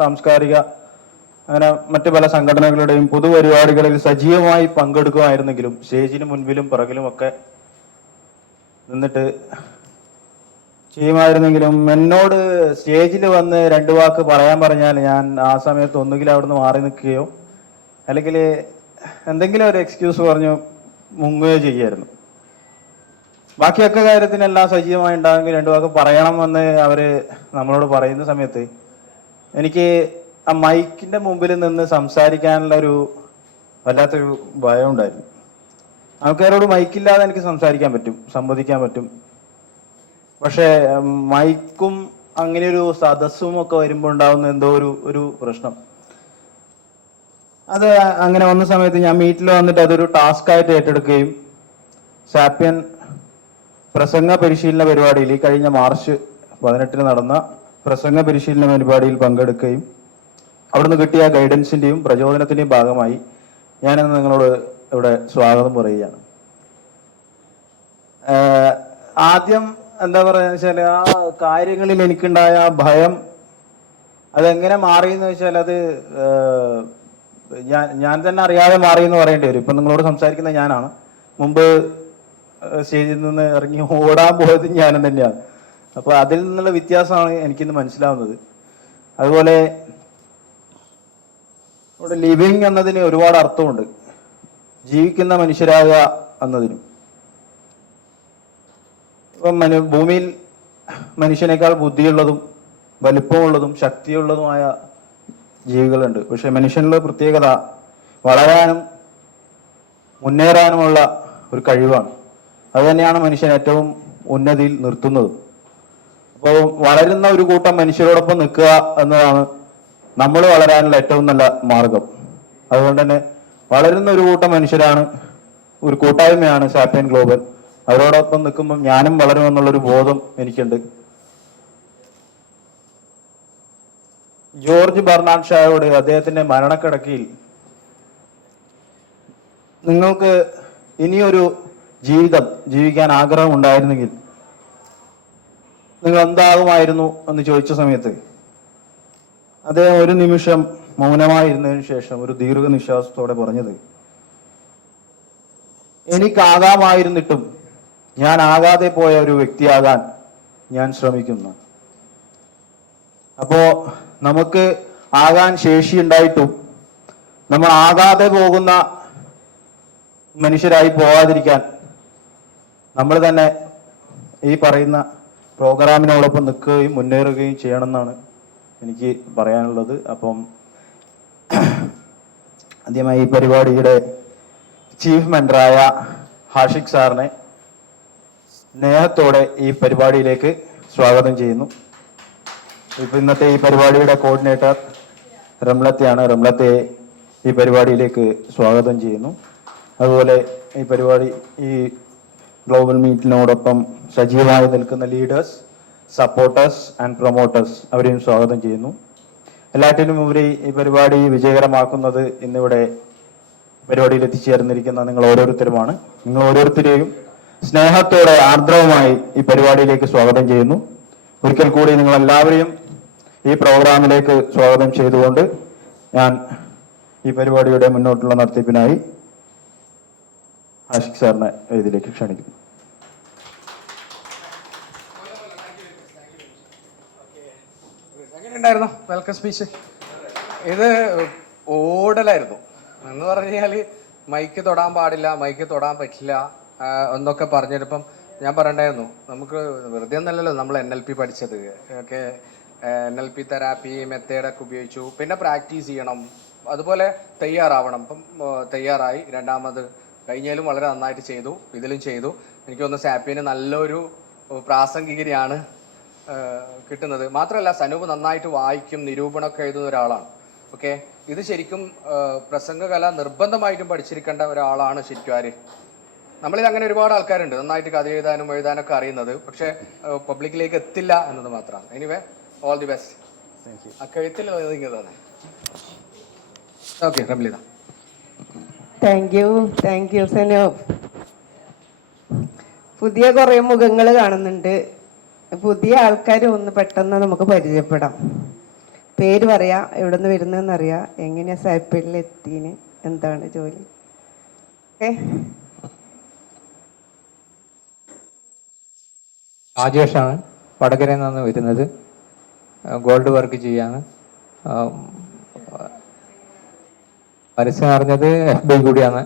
സാംസ്കാരിക അങ്ങനെ മറ്റു പല സംഘടനകളുടെയും പൊതുപരിപാടികളിൽ സജീവമായി പങ്കെടുക്കുമായിരുന്നെങ്കിലും സ്റ്റേജിന് മുൻപിലും പിറകിലുമൊക്കെ നിന്നിട്ട് ചെയ്യുമായിരുന്നെങ്കിലും എന്നോട് സ്റ്റേജിൽ വന്ന് രണ്ടു വാക്ക് പറയാൻ പറഞ്ഞാൽ ഞാൻ ആ സമയത്ത് ഒന്നുകിൽ അവിടുന്ന് മാറി നിൽക്കുകയോ അല്ലെങ്കിൽ എന്തെങ്കിലും ഒരു എക്സ്ക്യൂസ് പറഞ്ഞു മുങ്ങുകയോ ചെയ്യായിരുന്നു. ബാക്കിയൊക്കെ കാര്യത്തിനെല്ലാം സജീവമായി ഉണ്ടാകുമെങ്കിൽ രണ്ടു വാക്ക് പറയണമെന്ന് അവർ നമ്മളോട് പറയുന്ന സമയത്ത് എനിക്ക് ആ മൈക്കിൻ്റെ മുമ്പിൽ നിന്ന് സംസാരിക്കാനുള്ള ഒരു വല്ലാത്തൊരു ഭയം ഉണ്ടായിരുന്നു. ആൾക്കാരോട് മൈക്കില്ലാതെ എനിക്ക് സംസാരിക്കാൻ പറ്റും, സംവദിക്കാൻ പറ്റും. പക്ഷേ മൈക്കും അങ്ങനെ ഒരു സദസ്സും ഒക്കെ വരുമ്പോൾ ഉണ്ടാകുന്ന എന്തോ ഒരു പ്രശ്നം. അത് അങ്ങനെ വന്ന സമയത്ത് ഞാൻ വീട്ടിൽ വന്നിട്ട് അതൊരു ടാസ്ക്കായിട്ട് ഏറ്റെടുക്കുകയും സാപ്പിയൻ പ്രസംഗ പരിശീലന പരിപാടിയിൽ ഈ കഴിഞ്ഞ മാർച്ച് 18 നടന്ന പ്രസംഗ പരിശീലന പരിപാടിയിൽ പങ്കെടുക്കുകയും അവിടുന്ന് കിട്ടിയ ഗൈഡൻസിൻ്റെയും പ്രചോദനത്തിൻ്റെയും ഭാഗമായി ഞാനിന്ന് നിങ്ങളോട് ഇവിടെ സ്വാഗതം പറയുകയാണ്. ആദ്യം എന്താ പറയുക വെച്ചാൽ ആ കാര്യങ്ങളിൽ എനിക്കുണ്ടായ ആ ഭയം അതെങ്ങനെ മാറിയെന്ന് വെച്ചാൽ അത് ഞാൻ തന്നെ അറിയാതെ മാറിയെന്ന് പറയേണ്ടി വരും. ഇപ്പം നിങ്ങളോട് സംസാരിക്കുന്ന ഞാനാണ്, മുമ്പ് സ്റ്റേജിൽ നിന്ന് ഇറങ്ങി ഓടാൻ പോയത് ഞാനും തന്നെയാണ്. അപ്പോൾ അതിൽ നിന്നുള്ള വ്യത്യാസമാണ് എനിക്കിന്ന് മനസ്സിലാവുന്നത്. അതുപോലെ ഇവിടെ ലിവിങ് എന്നതിന് ഒരുപാട് അർത്ഥമുണ്ട്, ജീവിക്കുന്ന മനുഷ്യരാകുക എന്നതിനും. ഇപ്പം ഭൂമിയിൽ മനുഷ്യനേക്കാൾ ബുദ്ധിയുള്ളതും വലിപ്പമുള്ളതും ശക്തിയുള്ളതുമായ ജീവികളുണ്ട്. പക്ഷെ മനുഷ്യനുള്ള പ്രത്യേകത വളരാനും മുന്നേറാനുമുള്ള ഒരു കഴിവാണ്. അതുതന്നെയാണ് മനുഷ്യൻ ഏറ്റവും ഉന്നതിയിൽ നിർത്തുന്നതും. അപ്പോൾ വളരുന്ന ഒരു കൂട്ടം മനുഷ്യരോടൊപ്പം നിൽക്കുക എന്നതാണ് നമ്മൾ വളരാനുള്ള ഏറ്റവും നല്ല മാർഗം. അതുകൊണ്ട് തന്നെ വളരുന്ന ഒരു കൂട്ടം മനുഷ്യരാണ്, ഒരു കൂട്ടായ്മയാണ് സാപ്പിയൻ ഗ്ലോബൽ. അവരോടൊപ്പം നിൽക്കുമ്പം ഞാനും വളരുമെന്നുള്ളൊരു ബോധം എനിക്കുണ്ട്. ജോർജ് ബെർണാഡ് ഷായോട് അദ്ദേഹത്തിന്റെ മരണക്കിടക്കയിൽ നിങ്ങൾക്ക് ഇനിയൊരു ജീവിതം ജീവിക്കാൻ ആഗ്രഹം ഉണ്ടായിരുന്നെങ്കിൽ നിങ്ങൾ എന്താകുമായിരുന്നു എന്ന് ചോദിച്ച സമയത്ത് അദ്ദേഹം ഒരു നിമിഷം മൗനമായിരുന്നതിന് ശേഷം ഒരു ദീർഘനിശ്വാസത്തോടെ പറഞ്ഞത്, എനിക്കാകാമായിരുന്നിട്ടും ഞാൻ ആകാതെ പോയ ഒരു വ്യക്തിയാകാൻ ഞാൻ ശ്രമിക്കുന്നു. അപ്പോ നമുക്ക് ആകാൻ ശേഷിയുണ്ടായിട്ടും നമ്മൾ ആകാതെ പോകുന്ന മനുഷ്യരായി പോവാതിരിക്കാൻ നമ്മൾ തന്നെ ഈ പറയുന്ന പ്രോഗ്രാമിനോടൊപ്പം നിൽക്കുകയും മുന്നേറുകയും ചെയ്യണമെന്നാണ് എനിക്ക് പറയാനുള്ളത്. അപ്പം ആദ്യമായി ഈ പരിപാടിയുടെ ചീഫ് മെൻറ്ററായ ഹാഷിഖ് സാറിനെ സ്നേഹത്തോടെ ഈ പരിപാടിയിലേക്ക് സ്വാഗതം ചെയ്യുന്നു. ഇപ്പം ഇന്നത്തെ ഈ പരിപാടിയുടെ കോർഡിനേറ്റർ റംലത്തയാണ്. റംലത്തയെ ഈ പരിപാടിയിലേക്ക് സ്വാഗതം ചെയ്യുന്നു. അതുപോലെ ഈ ഗ്ലോബൽ മീറ്റിനോടൊപ്പം സജീവമായി നിൽക്കുന്ന ലീഡേഴ്സ്, സപ്പോർട്ടേഴ്സ് ആൻഡ് പ്രൊമോട്ടേഴ്സ് അവരെയും സ്വാഗതം ചെയ്യുന്നു. എല്ലാറ്റിനും ഉപരി ഈ പരിപാടി വിജയകരമാക്കുന്നത് ഇന്നിവിടെ പരിപാടിയിൽ എത്തിച്ചേർന്നിരിക്കുന്ന നിങ്ങൾ ഓരോരുത്തരുമാണ്. നിങ്ങൾ ഓരോരുത്തരെയും സ്നേഹത്തോടെ ആർദ്രവുമായി ഈ പരിപാടിയിലേക്ക് സ്വാഗതം ചെയ്യുന്നു. ഒരിക്കൽ കൂടി നിങ്ങൾ എല്ലാവരെയും ഈ പ്രോഗ്രാമിലേക്ക് സ്വാഗതം ചെയ്തുകൊണ്ട് ഞാൻ ഈ പരിപാടിയുടെ മുന്നോട്ടുള്ള നടത്തിപ്പിനായി ആഷിഖ് സാറിനെ ഇതിലേക്ക് ക്ഷണിക്കുന്നു. എങ്ങനെയുണ്ടായിരുന്നു വെൽക്കം സ്പീച്ച്? ഇത് ഓടലായിരുന്നു എന്ന് പറഞ്ഞാൽ മൈക്ക് തൊടാൻ പാടില്ല, മൈക്ക് തൊടാൻ പറ്റില്ല എന്നൊക്കെ പറഞ്ഞിട്ടിപ്പം ഞാൻ പറയണ്ടായിരുന്നു, നമുക്ക് വെറുതെ ഒന്നല്ലല്ലോ നമ്മൾ NLP പഠിച്ചത്. ഒക്കെ NLP തെറാപ്പി മെത്തേഡൊക്കെ ഉപയോഗിച്ചു. പിന്നെ പ്രാക്ടീസ് ചെയ്യണം, അതുപോലെ തയ്യാറാവണം. ഇപ്പം തയ്യാറായി, രണ്ടാമത് കഴിഞ്ഞാലും വളരെ നന്നായിട്ട് ചെയ്തു, ഇതിലും ചെയ്തു. എനിക്ക് തോന്നുന്നു സാപ്പിയന് നല്ലൊരു പ്രാസംഗികരെയാണ് കിട്ടുന്നത്. മാത്രമല്ല സനൂപ് നന്നായിട്ട് വായിക്കും, നിരൂപണമൊക്കെ എഴുതുന്ന ഒരാളാണ്. ഓക്കെ, ഇത് ശരിക്കും പ്രസംഗകല നിർബന്ധമായിട്ടും പഠിച്ചിരിക്കേണ്ട ഒരാളാണ് ശരിക്കും ആര്. നമ്മളിൽ അങ്ങനെ ഒരുപാട് ആൾക്കാരുണ്ട് നന്നായിട്ട് കഥ എഴുതാനൊക്കെ അറിയുന്നത്, പക്ഷെ പബ്ലിക്കിലേക്ക് എത്തില്ല എന്നത് മാത്രമാണ്. Anyway, all the best. ആ കഴുത്തിൽ തന്നെ. Okay Ramlitha. Thank you Sanoop. പുതിയ കുറേ മുഖങ്ങൾ കാണുന്നുണ്ട്, പുതിയ ആൾക്കാർ ഒന്ന് പെട്ടെന്ന് നമുക്ക് പരിചയപ്പെടാം. പേര് പറയാ, എവിടെ നിന്ന് വരുന്നതെന്ന് അറിയാം, എങ്ങനെയാ സായിപ്പേരിൽ എത്തിന്, എന്താണ് ജോലി. ഓക്കെ. രാജേഷാണ്, വടകരയിൽ നിന്നാണ് വരുന്നത്. ഗോൾഡ് വർക്ക് ചെയ്യാണ്. പരസ്യം അറിഞ്ഞത് FB കൂടിയാണ്.